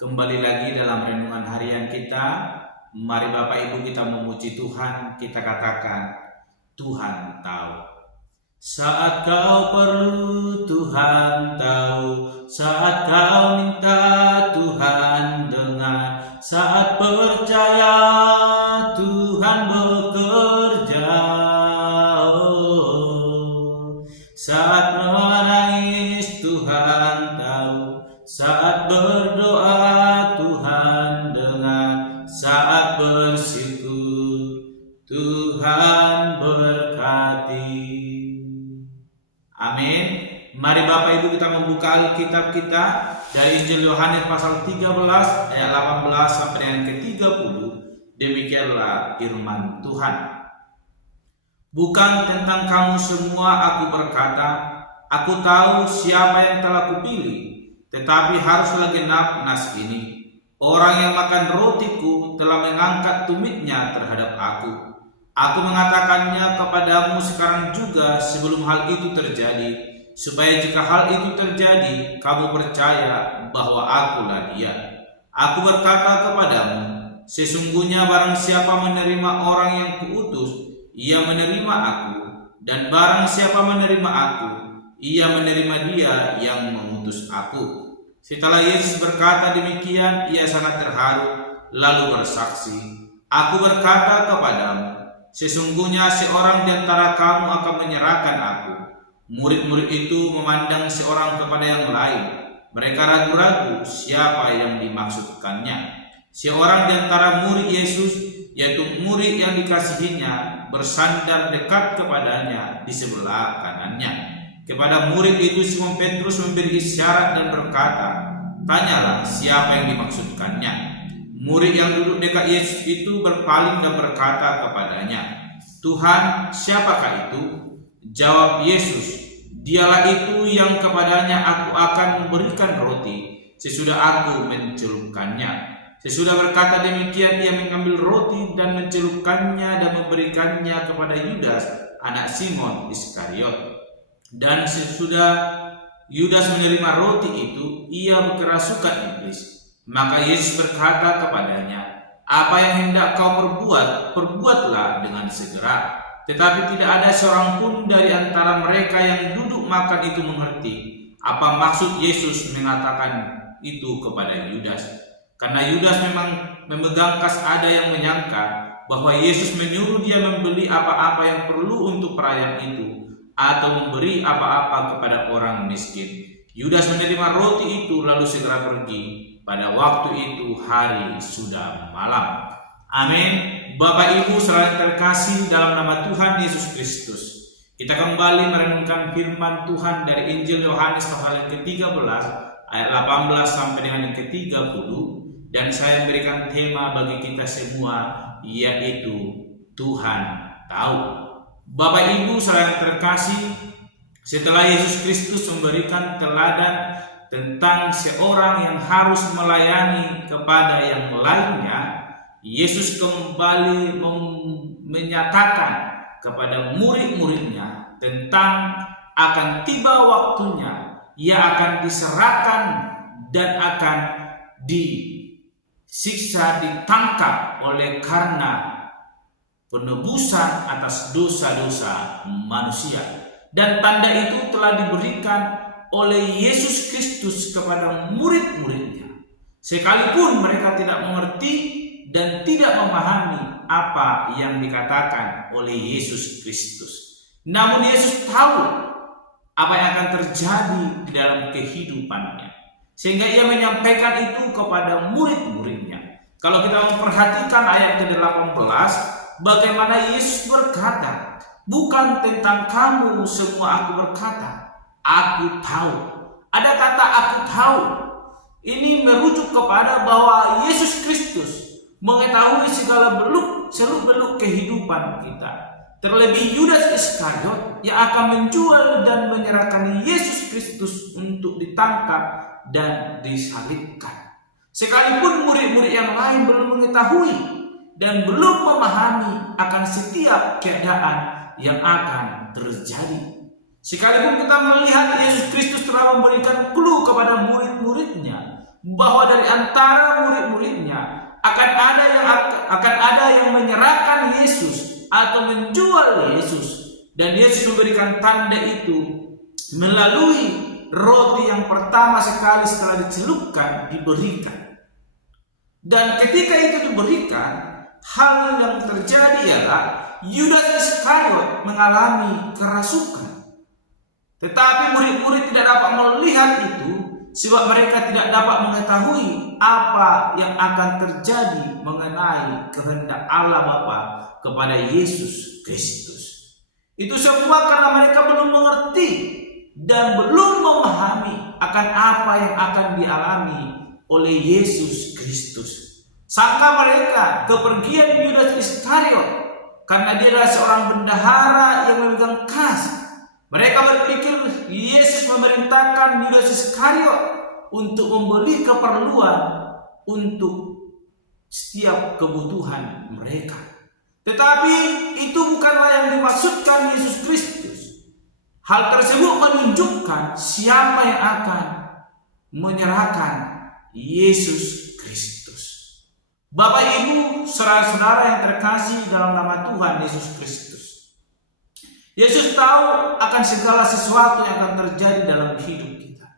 Kembali lagi dalam renungan harian kita. Mari Bapak Ibu kita memuji Tuhan, kita katakan, Tuhan tahu. Saat kau perlu Tuhan tahu, saat kau minta Tuhan dengar, saat percaya Tuhan bekerja, saat menangis Tuhan tahu, saat berdoa Tuhan dengar, saat bersyukur Tuhan berkati. Amin. Mari Bapak Ibu kita membuka Alkitab kita dari Injil Yohanes pasal 13 ayat 18 sampai dengan ke-30. Demikianlah firman Tuhan. Bukan tentang kamu semua aku berkata, aku tahu siapa yang telah kupilih, tetapi haruslah genap nas ini. Orang yang makan rotiku telah mengangkat tumitnya terhadap aku. Aku mengatakannya kepadamu sekarang juga sebelum hal itu terjadi, supaya jika hal itu terjadi, kamu percaya bahwa akulah dia. Aku berkata kepadamu, sesungguhnya barang siapa menerima orang yang kuutus, ia menerima aku, dan barang siapa menerima aku, ia menerima dia yang mengutus aku. Setelah Yesus berkata demikian, ia sangat terharu, lalu bersaksi, aku berkata kepadamu, sesungguhnya seorang di antara kamu akan menyerahkan aku. Murid-murid itu memandang seorang kepada yang lain. Mereka ragu-ragu siapa yang dimaksudkannya. Seorang di antara murid Yesus, yaitu murid yang dikasihinya, bersandar dekat kepadanya di sebelah kanannya. Kepada murid itu Simon Petrus memberi isyarat dan berkata, tanyalah siapa yang dimaksudkannya. Murid yang duduk dekat Yesus itu berpaling dan berkata kepadanya, Tuhan, siapakah itu? Jawab Yesus, dialah itu yang kepadanya aku akan memberikan roti sesudah aku mencelupkannya. Sesudah berkata demikian, ia mengambil roti dan mencelupkannya dan memberikannya kepada Yudas, anak Simon Iskariot. Dan sesudah Yudas menerima roti itu, ia berkerasukan iblis. Maka Yesus berkata kepadanya, apa yang hendak kau perbuat, perbuatlah dengan segera. Tetapi tidak ada seorang pun dari antara mereka yang duduk makan itu mengerti apa maksud Yesus mengatakan itu kepada Yudas. Karena Yudas memang memegang kas ada yang menyangka bahwa Yesus menyuruh dia membeli apa-apa yang perlu untuk perayaan itu, atau memberi apa-apa kepada orang miskin. Yudas menerima roti itu lalu segera pergi. Pada waktu itu hari sudah malam. Amin. Bapak Ibu saudara terkasih dalam nama Tuhan Yesus Kristus, kita kembali merenungkan firman Tuhan dari Injil Yohanes pasal yang ke-13 ayat 18 sampai dengan yang ke-30, dan saya memberikan tema bagi kita semua, yaitu Tuhan tahu. Bapak Ibu saudara terkasih, setelah Yesus Kristus memberikan teladan tentang seorang yang harus melayani kepada yang lainnya, Yesus kembali menyatakan kepada murid-muridnya tentang akan tiba waktunya ia akan diserahkan dan akan disiksa, ditangkap oleh karena penebusan atas dosa-dosa manusia. Dan tanda itu telah diberikan oleh Yesus Kristus kepada murid-muridnya, sekalipun mereka tidak mengerti dan tidak memahami apa yang dikatakan oleh Yesus Kristus. Namun Yesus tahu apa yang akan terjadi di dalam kehidupannya, sehingga ia menyampaikan itu kepada murid-muridnya. Kalau kita memperhatikan ayat ke-18, bagaimana Yesus berkata, bukan tentang kamu semua aku berkata, aku tahu. Ada kata aku tahu. Ini merujuk kepada bahwa Yesus Kristus mengetahui segala seluk-beluk kehidupan kita. Terlebih Yudas Iskariot yang akan menjual dan menyerahkan Yesus Kristus untuk ditangkap dan disalibkan. Sekalipun murid-murid yang lain belum mengetahui dan belum memahami akan setiap keadaan yang akan terjadi. Sekalipun kita melihat Yesus Kristus telah memberikan clue kepada murid-muridnya bahwa dari antara murid-muridnya akan ada yang menyerahkan Yesus atau menjual Yesus, dan Yesus memberikan tanda itu melalui roti yang pertama sekali setelah dicelupkan diberikan. Dan ketika itu diberikan, hal yang terjadi ialah Yudas Iskariot mengalami kerasukan. Tetapi murid-murid tidak dapat melihat itu, sebab mereka tidak dapat mengetahui apa yang akan terjadi mengenai kehendak Allah Bapa kepada Yesus Kristus. Itu semua karena mereka belum mengerti dan belum memahami akan apa yang akan dialami oleh Yesus Kristus. Sangka mereka kepergian Yudas Iskariot karena dia adalah seorang bendahara yang memegang kas. Mereka berpikir Yesus memerintahkan Yudas Iskariot untuk membeli keperluan untuk setiap kebutuhan mereka. Tetapi itu bukanlah yang dimaksudkan Yesus Kristus. Hal tersebut menunjukkan siapa yang akan menyerahkan Yesus Kristus. Bapak Ibu, saudara-saudara yang terkasih dalam nama Tuhan Yesus Kristus. Yesus tahu akan segala sesuatu yang akan terjadi dalam hidup kita.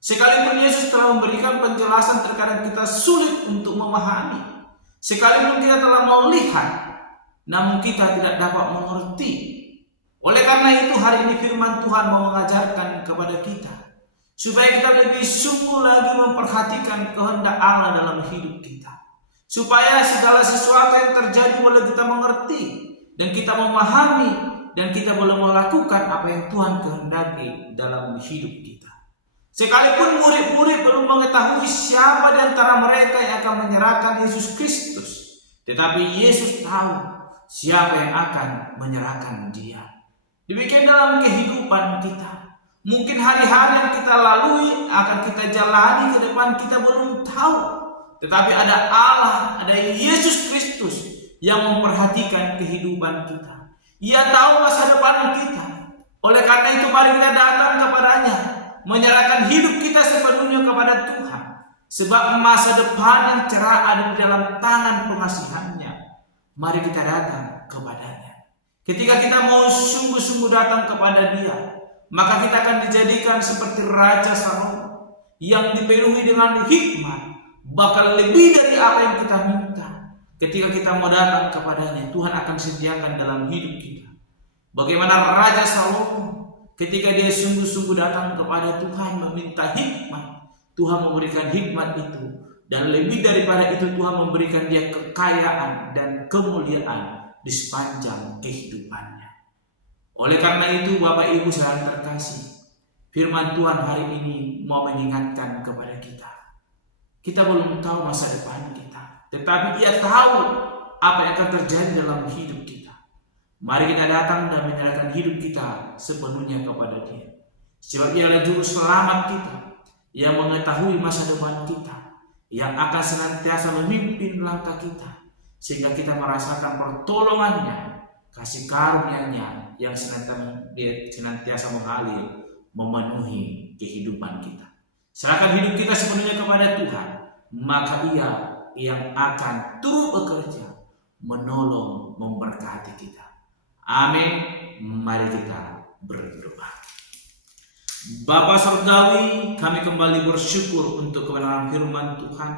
Sekalipun Yesus telah memberikan penjelasan, terkadang kita sulit untuk memahami. Sekalipun kita telah melihat, namun kita tidak dapat mengerti. Oleh karena itu hari ini firman Tuhan mau mengajarkan kepada kita, supaya kita lebih sungguh lagi memperhatikan kehendak Allah dalam hidup kita. Supaya segala sesuatu yang terjadi boleh kita mengerti, dan kita memahami, dan kita boleh melakukan apa yang Tuhan kehendaki dalam hidup kita. Sekalipun murid-murid belum mengetahui siapa di antara mereka yang akan menyerahkan Yesus Kristus, tetapi Yesus tahu siapa yang akan menyerahkan Dia. Demikian dalam kehidupan kita. Mungkin hari-hari yang kita lalui akan kita jalani ke depan kita belum tahu, tetapi ada Allah, ada Yesus Kristus yang memperhatikan kehidupan kita. Ia tahu masa depan kita. Oleh karena itu mari kita datang kepadanya, menyerahkan hidup kita sepenuhnya kepada Tuhan. Sebab masa depan yang cerah ada di dalam tangan pengasihannya. Mari kita datang kepadanya. Ketika kita mau sungguh-sungguh datang kepada Dia, maka kita akan dijadikan seperti Raja Salomo yang dipenuhi dengan hikmat, bahkan lebih dari apa yang kita minta. Ketika kita mau datang kepadanya, Tuhan akan sediakan dalam hidup kita. Bagaimana Raja Salomo ketika dia sungguh-sungguh datang kepada Tuhan meminta hikmat, Tuhan memberikan hikmat itu. Dan lebih daripada itu Tuhan memberikan dia kekayaan dan kemuliaan di sepanjang kehidupannya. Oleh karena itu Bapak Ibu saudara terkasih, firman Tuhan hari ini mau mengingatkan kepada kita. Kita belum tahu masa depan kita, tetapi Ia tahu apa yang akan terjadi dalam hidup kita. Mari kita datang dan menyerahkan hidup kita sepenuhnya kepada Dia. Sebab Ia adalah juru selamat kita, yang mengetahui masa depan kita, yang akan senantiasa memimpin langkah kita, sehingga kita merasakan pertolongannya, kasih karunia-Nya yang senantiasa mengalir memenuhi kehidupan kita. Serahkan hidup kita sepenuhnya kepada Tuhan, maka Ia yang akan turut bekerja, menolong, memberkati kita. Amin. Mari kita berdoa. Bapa Surgawi, kami kembali bersyukur untuk kebenaran firman Tuhan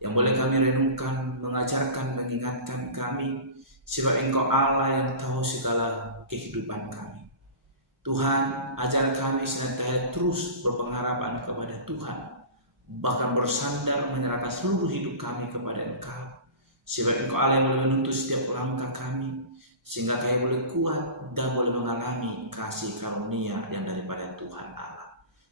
yang boleh kami renungkan, mengajarkan, mengingatkan kami, sebab Engkau Allah yang tahu segala kehidupan kami. Tuhan, ajar kami senantiasa terus berpengharapan kepada Tuhan, bahkan bersandar menyerahkan seluruh hidup kami kepada Engkau, sebab Engkau Allah yang boleh menuntun setiap langkah kami, sehingga kami boleh kuat dan boleh mengalami kasih karunia yang daripada Tuhan Allah.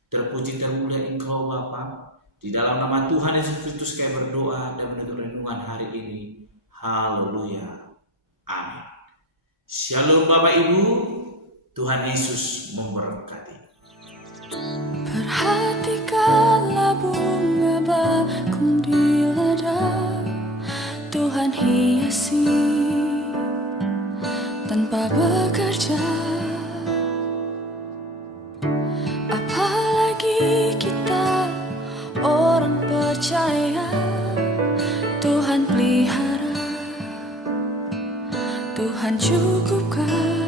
Terpuji termulia Engkau Bapa. Di dalam nama Tuhan Yesus Kristus kami berdoa dan menutup renungan hari ini. Haleluya. Amin. Shalom Bapak Ibu. Tuhan Yesus memberkati. Perhatikanlah bunga bakung di ladang, Tuhan hiasi tanpa bekerja. Apalagi kita orang percaya Tuhan pelihara, Tuhan cukupkan.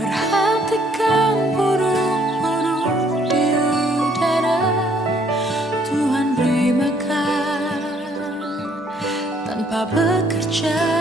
Perhatikan burung-burung di udara, Tuhan beri makan tanpa bekerja.